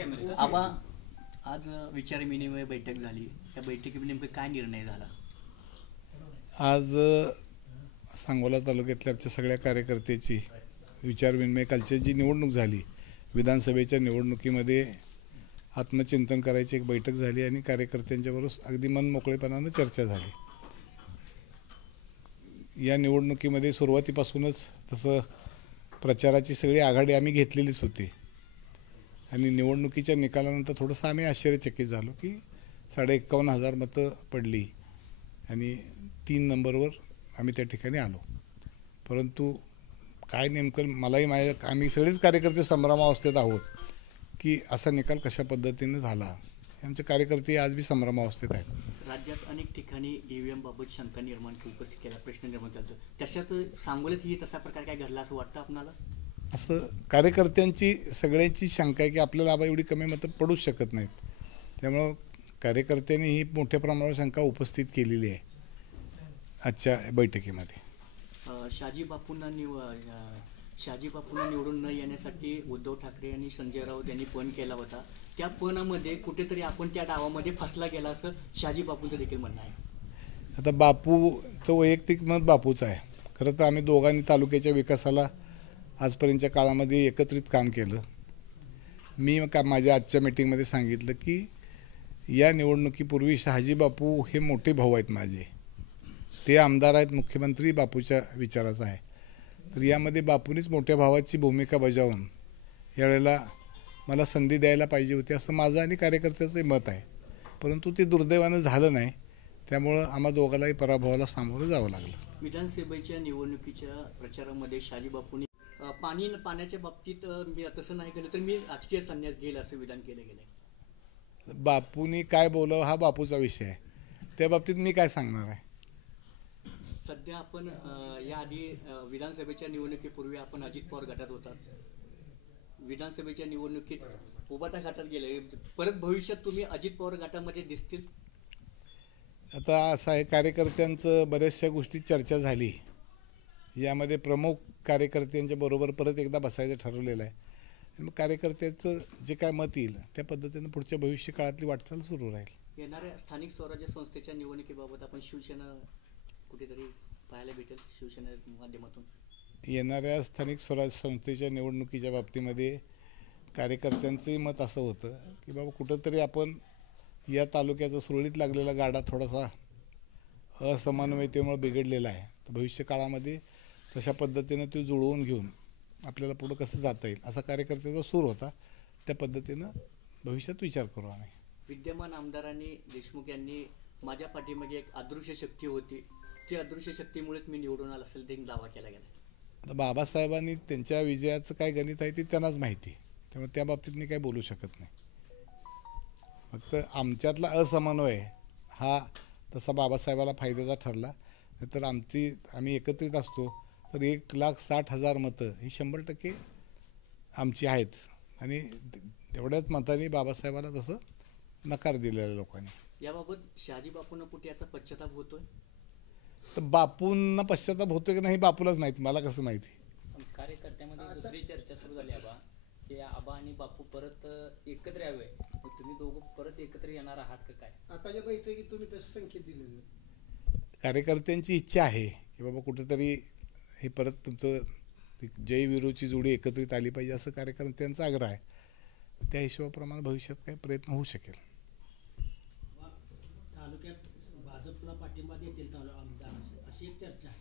आबा आज विचारविनिमय बैठक झाली, या बैठकीत नेमकं काय निर्णय झाला? आज सांगोला तालुक्यातल्या आमच्या सगळ्या कार्यकर्त्याची विचारविनिमय कालची जी निवडणूक झाली, विधानसभेच्या निवडणुकीमध्ये आत्मचिंतन करायची एक बैठक झाली आणि कार्यकर्त्यांच्याबरोबर अगदी मनमोकळेपणानं चर्चा झाली. या निवडणुकीमध्ये सुरुवातीपासूनच तसं प्रचाराची सगळी आघाडी आम्ही घेतलेलीच होती आणि निवडणुकीच्या निकालानंतर थोडंसं आम्ही आश्चर्यचकित झालो की 51,500 मतं पडली आणि 3 नंबरवर आम्ही त्या ठिकाणी आलो. परंतु काय नेमकं आम्ही सगळेच कार्यकर्ते संभ्रमावस्थेत आहोत की असा निकाल कशा पद्धतीने झाला. आमचे कार्यकर्ते आज बी संभ्रमावस्थेत आहेत. राज्यात अनेक ठिकाणी ईव्हीएम बाबत शंका निर्माण उपस्थित केला, प्रश्न निर्माण केला. त्याच्यात सांगोल्यातही तसा प्रकार काय घडला असं वाटतं आपणाला? असं कार्यकर्त्यांची सगळ्यांची शंका आहे की आपल्याला आबा एवढी कमी मतं पडूच शकत नाहीत. त्यामुळं कार्यकर्त्यांनी ही मोठ्या प्रमाणावर शंका उपस्थित केलेली आहे आजच्या बैठकीमध्ये. शहाजी बापूंना निवडून न येण्यासाठी उद्धव ठाकरे आणि संजय राऊत यांनी पण केला होता. त्या पणामध्ये कुठेतरी आपण त्या डावामध्ये फसला गेला असं शहाजी बापूंचं देखील म्हणणं आहे. आता बापूचं वैयक्तिक मत बापूचं आहे. खरं तर आम्ही दोघांनी तालुक्याच्या विकासाला आजपर्यंतच्या काळामध्ये एकत्रित काम केलं. मी माझ्या आजच्या मीटिंगमध्ये सांगितलं की या निवडणुकीपूर्वी शहाजी बापू हे मोठे भाऊ आहेत माझे. ते आमदार आहेत, मुख्यमंत्री बापूच्या विचाराचा आहे. तर यामध्ये बापूंनीच मोठ्या भावाची भूमिका बजावून यावेळेला मला संधी द्यायला पाहिजे होती असं माझं आणि कार्यकर्त्याचं मत आहे. परंतु ते दुर्दैवानं झालं नाही. त्यामुळं आम्हा दोघांनाही पराभवाला सामोरं जावं लागलं. विधानसभेच्या निवडणुकीच्या प्रचारामध्ये शहाजी बापूंनी पाण्याच्या बाबतीत मी तसं नाही केलं तर मी राजकीय संन्यास घेईल असं विधान केलं गेलं. बापूंनी काय बोलावं हा बापूचा विषय आहे. त्या बाबतीत मी काय सांगणार आहे. सध्या आपण याआधी विधानसभेच्या निवडणुकीपूर्वी आपण अजित पवार गटात होता. विधानसभेच्या निवडणुकीत उबाटा गटात गेले. परत भविष्यात तुम्ही अजित पवार गटामध्ये दिसतील? आता असं आहे, कार्यकर्त्यांचं बऱ्याचशा गोष्टी चर्चा झाली. यामध्ये प्रमुख कार्यकर्त्यांच्या बरोबर परत एकदा बसायचं ठरवलेलं आहे. मग कार्यकर्त्याचं जे काय मत येईल त्या पद्धतीनं पुढच्या भविष्य काळातली वाटचाल सुरू राहील. येणाऱ्या स्थानिक स्वराज्य संस्थेच्या निवडणुकीबाबत आपण शिवसेना कुठेतरी पाहायला भेटेल शिवसेना माध्यमातून? येणाऱ्या स्थानिक स्वराज्य संस्थेच्या निवडणुकीच्या बाबतीमध्ये कार्यकर्त्यांचंही मत असं होतं की बाबा कुठंतरी आपण या तालुक्याचा सुरळीत लागलेला गाडा थोडासा असमन्वयतेमुळे बिघडलेला आहे. तर भविष्य काळामध्ये तशा पद्धतीनं तो जुळवून घेऊन आपल्याला पुढं कसं जाता येईल असा कार्यकर्त्याचा सूर होता. त्या पद्धतीनं भविष्यात विचार करू आम्ही. विद्यमान आमदारांनी देशमुख यांनी माझ्या पाठीमागे एक अदृश्य शक्ती होती, ती अदृश्य शक्तीमुळेच मी निवडून आला असेल ते दावा केला गेला. आता बाबासाहेबांनी त्यांच्या विजयाचं काय गणित आहे ते त्यांनाच माहिती. त्यामुळे त्या बाबतीत मी काही बोलू शकत नाही. फक्त आमच्यातला असमन्वय हा तसा बाबासाहेबाला फायद्याचा ठरला. नाहीतर आम्ही एकत्रित असतो तर 1,60,000 मतं ही 100% आमची आहेत आणि तेवढ्याच मतांनी बाबासाहेबाला तसं नकार दिलेल्या लोकांनी. याबाबत शहाजी बापूंना कुठे याचा पश्चाताप होतोय? तर बापूंना पश्चाताप होतोय की नाही बापूलाच माहिती, मला कसं माहिती. कार्यकर्त्यामध्ये दुसरी चर्चा सुरू झाली आबा की आबा आणि बापू परत एकत्र यावे. तुम्ही दोघं परत एकत्र येणार आहात का काय? आताच्या बैठकीत तुम्ही तसं संकेत दिलेले. कार्यकर्त्यांची इच्छा आहे की बाबा कुठेतरी हे परत तुमचं जय वीरूची जोडी एकत्रित आली पाहिजे असं कार्यकर्त्यांचा आग्रह आहे. त्या हिशोबाप्रमाणे भविष्यात काही प्रयत्न होऊ शकेल. तालुक्यात भाजपला पाठिंबा देतील आमदार अशी एक चर्चा आहे.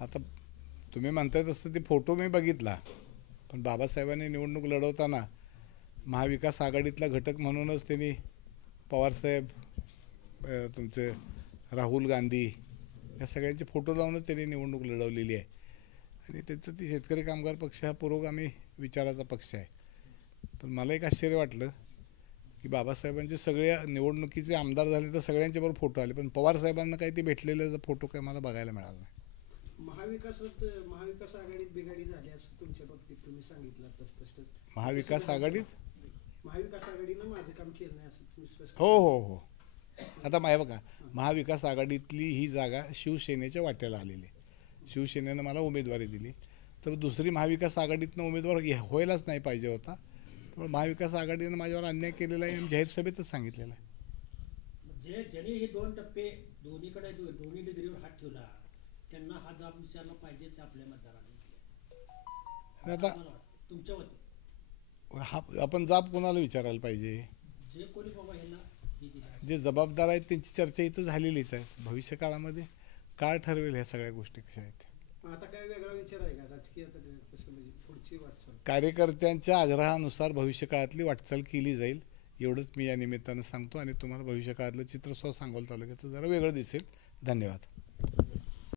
आता तुम्ही म्हणताय तसं ते फोटो मी बघितला, पण बाबासाहेबांनी निवडणूक लढवताना महाविकास आघाडीतला घटक म्हणूनच त्यांनी पवारसाहेब, तुमचे राहुल गांधी या सगळ्यांचे फोटो लावूनच त्यांनी निवडणूक लढवलेली आहे. आणि त्यांचं ती शेतकरी कामगार पक्ष हा पुरोगामी विचाराचा पक्ष आहे. पण मला एक आश्चर्य वाटलं की बाबासाहेबांचे सगळ्या निवडणुकीचे आमदार झाले तर सगळ्यांच्याबरोबर फोटो आले, पण पवारसाहेबांना काही ते भेटलेले फोटो काही मला बघायला मिळाला नाही. महाविकास आघाडीत बिघाडी झाली असं तुमच्या बाबतीत तुम्ही सांगितलं आता स्पष्ट. महाविकास आघाडीनं माझं काम केलं नाही असं तुम्ही स्पष्ट. हो. आता बघा, महाविकास आघाडीतली ही जागा शिवसेनेच्या वाट्याला आलेली आहे. शिवसेनेनं मला उमेदवारी दिली तर दुसरी महाविकास आघाडीतनं उमेदवार व्हायलाच नाही पाहिजे होता. पण महाविकास आघाडीनं माझ्यावर अन्याय केलेला आहे आणि जाहीर सभेतच सांगितलेलं आहे. जे ज्यांनी हे 2 टप्पे दोन्ही डिग्रीवर हात ठेवला त्यांना हा जाब विचारला पाहिजेच आपल्या मतदारांनी. आणि आता मला वाटतं तुमच्या वतीने आपण जाब कोणाला विचारायला पाहिजे? जे कोणी बाबा ह्यांना हे दिलं जे जबाबदार आहेत त्यांची चर्चा इथं झालेलीच आहे. भविष्य काळामध्ये काळ ठरवेल ह्या सगळ्या गोष्टी कशा आहेत. आता काय वेगळा विचार आहे का राजकीय आता कसं म्हणजे पुढची वाटचाल? कार्यकर्त्यांच्या आग्रहानुसार भविष्य काळातली वाटचाल केली जाईल एवढंच मी या निमित्तानं सांगतो आणि तुम्हाला भविष्य काळातलं चित्र सांगोला तालुक्याचं जरा वेगळं दिसेल. धन्यवाद.